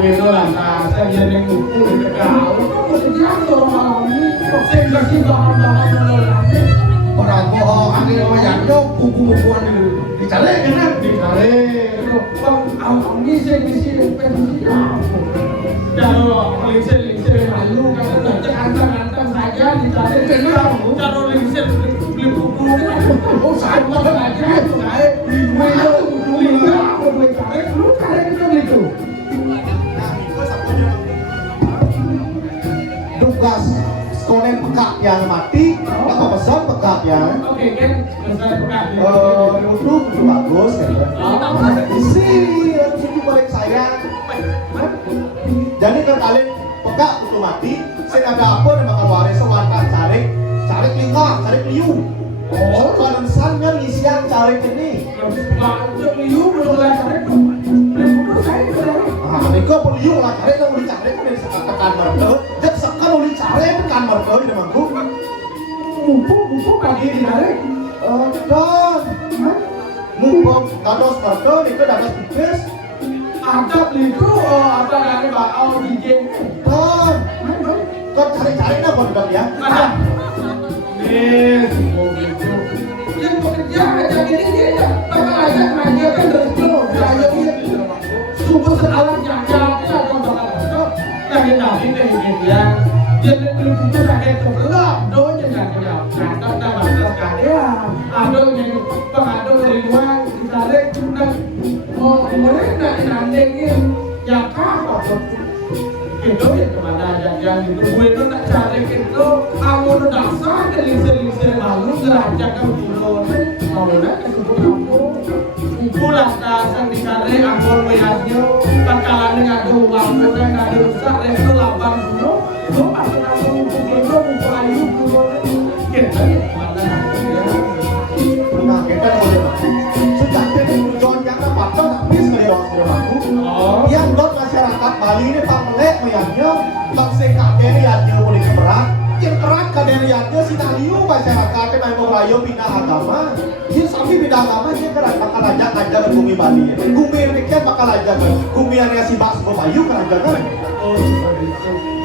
Weno lah saya yang ngumpul di kau. Jangan orang ini kok saya kasih bahan-bahan orang. Orang bohong angin lumayan yo buku-bukuan dicari kan dicari. Bang ini saya di sini pensi. Kalau lingsir lalu kan antang saja dicari kenal. Kalau lingsir beli buku oh saya mau aja saya Weno lu cari itu. Tugas sekolah pekak yang mati, apa pesan pekak ya? Oke kan, pesan pekak. Itu bagus ya. Di sini balik saya. Jadi kan kalian pekak itu mati, saya ada apa dan bakal waris sewantan cari lingkar, cari liu. Oh, kalau misalnya ngisian cari ini. Untuk liu belum cari. Ah, mereka perlu lah cari kalau dicari kan dari tekan marker. Jadi sekarang dicari tekan marker di mangku. Mumpung pagi dicari. Dan mumpung dados marker itu dados tipis. Ada itu ada dari bakal bikin. Dan kau cari-cari nak bodoh ya. Yang bekerja aja gini dia bakal aja aja kan terus aja dia. Sumber alam jaga kita bakal ada. Tapi nanti dia belum punya rakyat kebelah, doanya jangan kata batas karya. Ada yang pengadu dari luar ditarik dan mereka nantinya yang kah itu yang kemana yang itu gue itu nak cari itu awal dasar dari lingsir lalu derajat kamu turun awal nak sebut aku pulang dasar dicari awal melihatnya bakalan dengan ada uang dan ada rusak itu 8 dulu itu pasti kamu ngumpul itu ngumpul ayu dulu kita kemana Nah, kita boleh sejak ini tujuan yang dapat tapi sekali orang aku yang buat masyarakat Bali ini pak melek meyaknya bang sekate ini ya dia boleh keberat yang kerat kaderiannya si taliu masyarakat yang mau rayo pindah agama dia sampai pindah agama dia kerat bakal aja ngajar bumi Bali bumi mereka bakal aja kan bumi yang si bas bayu kan aja kan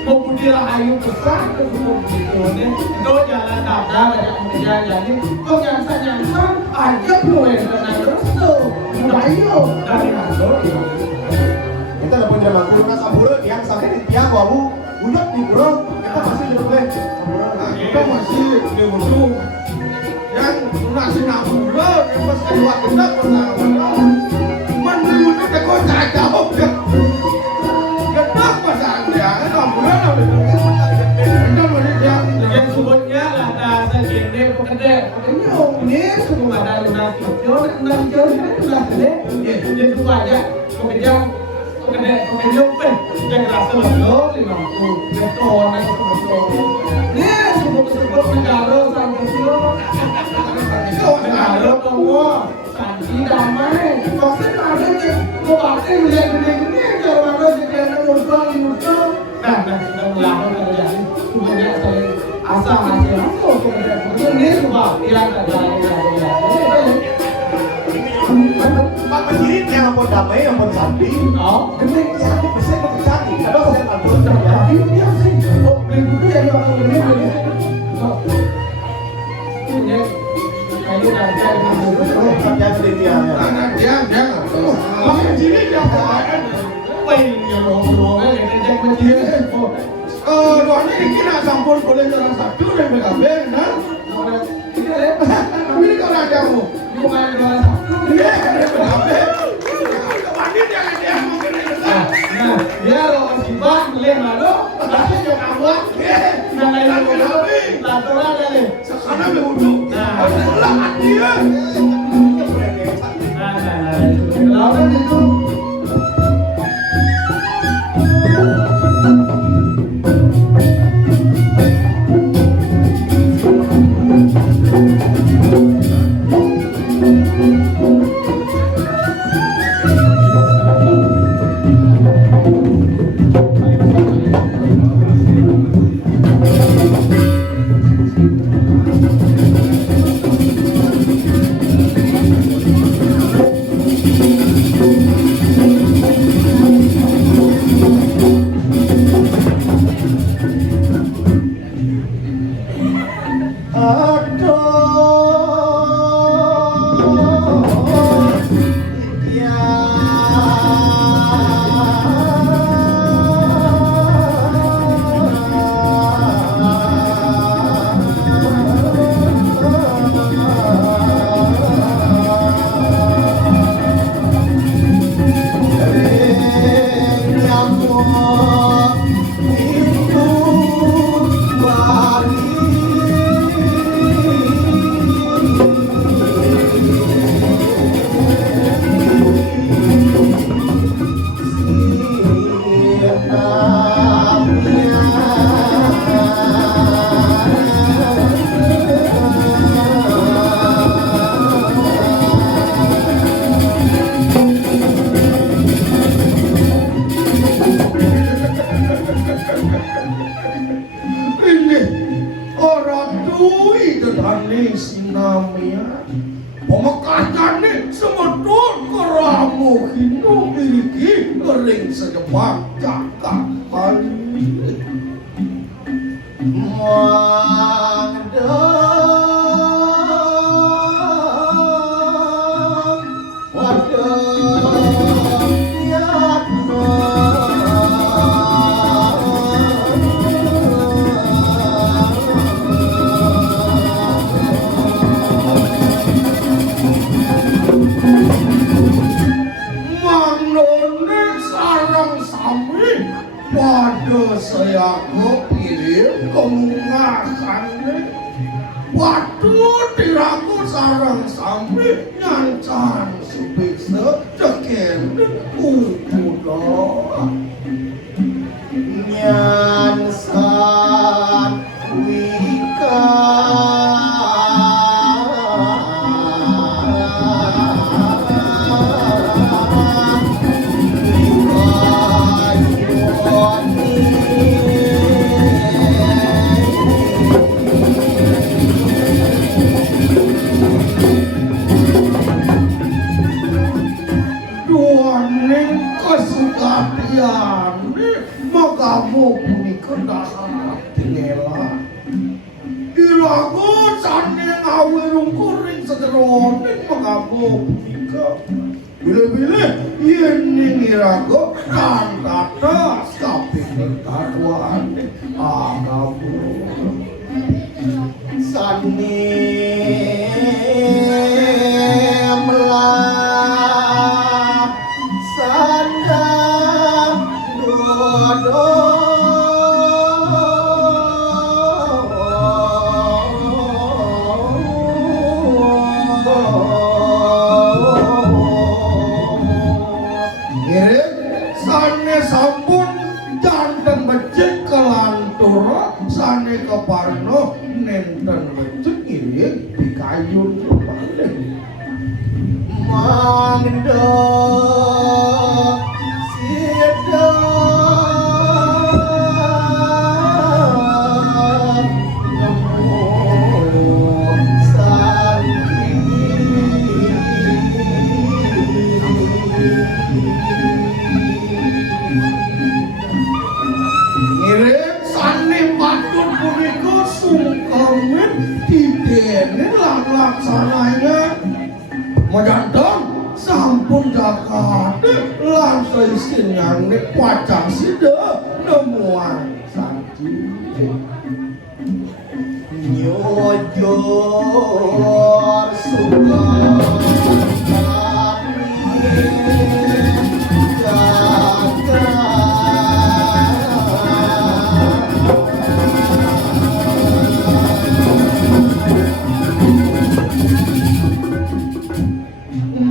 kemudian ayu besar kemudian itu jalan dadah banyak kemudian jadi kok nyangsa aja penuh dengan restu ayo dari kantor kita dapat punya makhluk nak saburan yang sampai di tiang babu bulat di burung kita masih di boleh kita masih di burung yang nasi naburan yang pas kedua kita pernah menurut kita kok tak jawab kan gedang pasangnya kan naburan yang sebutnya lah segini pekerja ini semua ada nasi jauh lah jadi itu aja pekerja yang rasa lo 50 beton ini sebut negara sampai silo negara semua sanji damai pasti ada yang mau pakai gede-gede kalau ada yang muncul nah sudah melakukan kerjaan semuanya saya asal aja ini semua yang ada Pak Penjirit yang mau damai, yang mau cantik gede, cantik, bisa mau cantik ada orang yang mau cantik ini dia sih kok berikutnya jadi orang ini ini kayu nanti yang sedih dia Pak Penjirit yang kemarin yang ngomong-ngomong yang Penjirit doanya dikira sampun boleh jalan satu dan PKB nah tapi ini kalau ada aku bukan jalan satu dia ada PKB kemarin yang mungkin nah dia loh sifat beli malu tapi yang awak yang lain PKB laturan kali sekarang berwudu nah sebelah dia nah itu Ini orang dui dedane sinamia pemekatane semedot keramu hinu miliki ring sejebak cakap balik Manone sarang sami pada saya kepilih kemungakannya waktu diraku sarang sami nyancan sebisa ceken ukulah nyansan wika Magamu punika dahar tingela Irago sane ngawirung kuring sederone magamu punika Bila-bila yen irago kan tatas kaping katuane agamu sane melah sandang Sane sampun janten becik kelantura sane keparno nenten becik ngiring dikayun kepalih mangda sida ngirim sane patut punika sungkemin didene lan laksananya Majantan sampun jakade lan seisinane pacang sida nemuan santi nyojor suka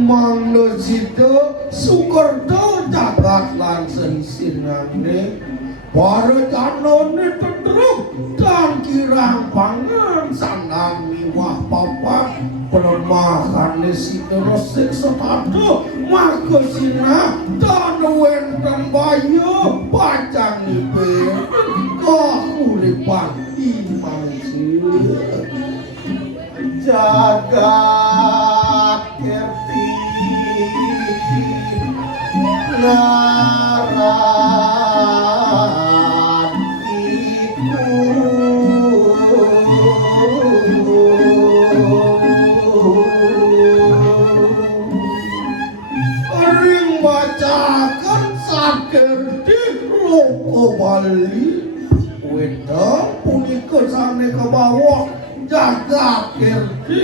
Mangno sida sukerta jagat lan seisinane para janone tentrem dan kirang pangan sandang miwah papat pelemahane sida resik setado maka sinah dan wenten bayu pacang ibe kahuripan iman sira jagat kerti ngaran iku ring baca kerti loko Bali wedang punika sane ke bawah jaga kerti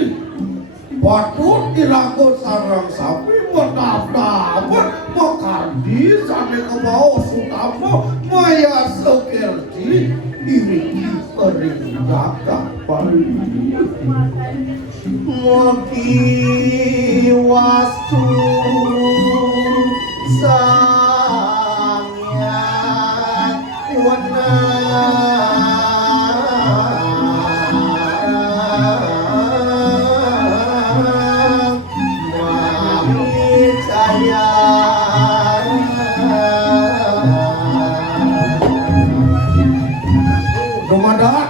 patut dilakukan sarang sapi berdaftar makardi sane ke bawah sutama maya sekerti ini sering jaga Bali Moki wastu sangya wana wami caya Dumadak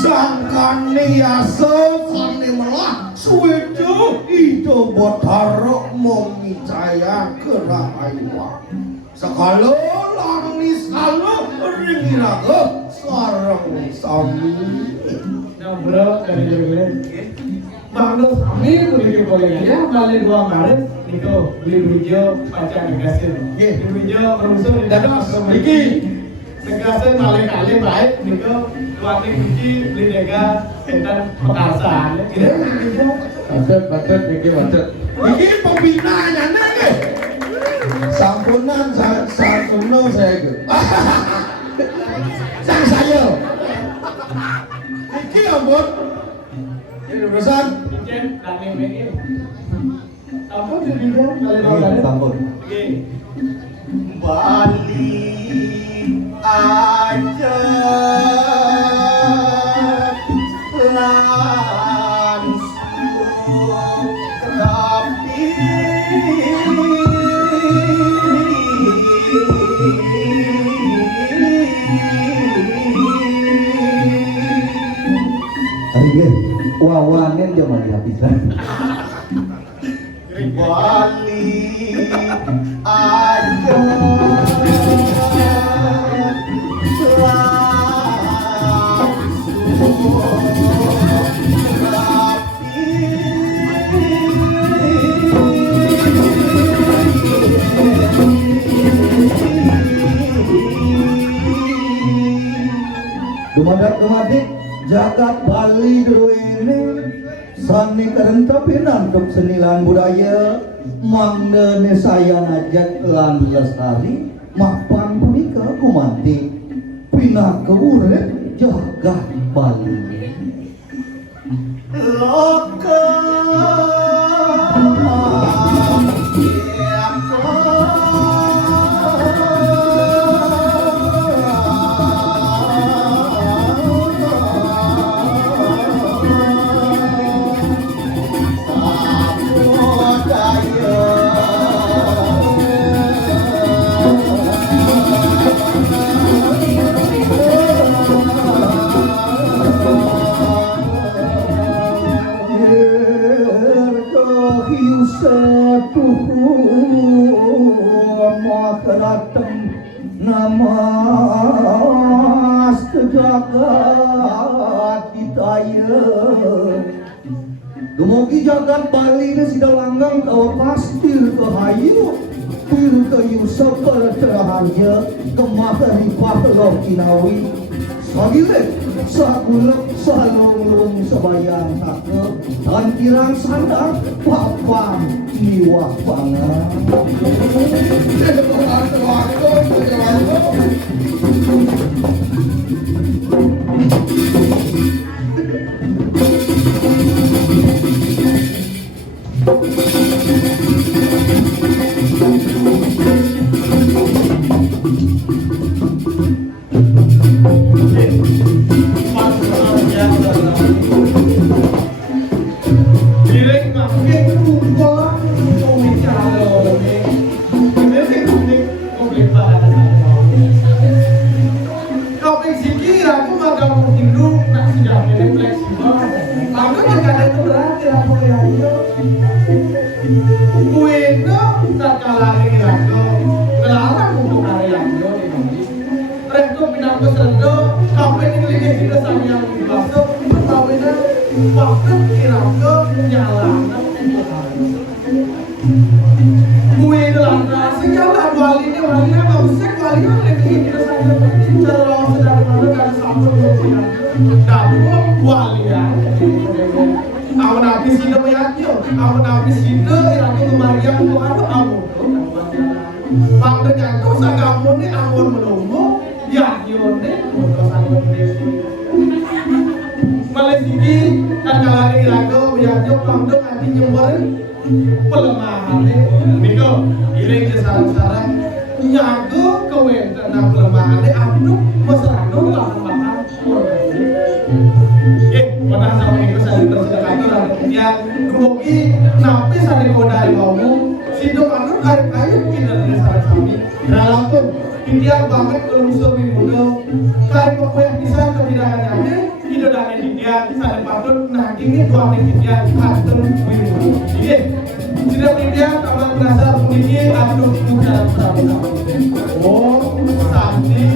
sangkane yasa kane melah suwedo itu botaro memicaya kerahayuan sekalo langis kalau ringiraga sarang sami Bro, dari Jogja. Bang Dos, kami beli koleganya, balik 2 Maret, itu beli hijau pacar negasin. Beli hijau perusuh di dalam iki. Negasin kali-kali baik, itu kuatin kunci beli nega setan petasan. Gitu hijau. Batet, iki batet. iki pembinanya nih sampunan sampunan saya itu sang saya iki ampun ini urusan Ijen, dan ini. Ampun, di hijau kali-kali. Sampun. Oke. Bali aja lan tapi Adik wawanen jangan dihabisan. Bali aja Dumadak-dumadik jagat Bali dulu ini sani karenta pinantuk senilan budaya mangdene saya ngajak lan lestari mapan punika kumanti pinah ke urip jagat Bali loka namas jagat kita ya dumugi jagat Bali ini sudah langgang kau pasti kehayu pil kayu sepercerahannya kemakaripah loh kinawi sagile sagulek salung sebayang sake dan kirang sandang papan niwah pangan Gue dalam segala Bali ini Bangda nyanto sa kampung ni anggur menunggu, ya yone untuk sanggup Malaysia kan kalau ini lagu biarnya bangda nanti nyemburin pelemahan Miko, iring ke sarang-sarang nyago kawen kena pelemahan aduk masyarakat pelemahan mana sama Miko saling tersedekah yang kemudian napi saling kodai kamu sido anu kayu kita dari sarang sami dalam pun India banget kalau musuh muda kari pokoknya bisa kebidahannya tidak ada India bisa ada patut nah ini buat India patut muda iya tidak India kalau merasa memiliki aduk dalam perang oh santi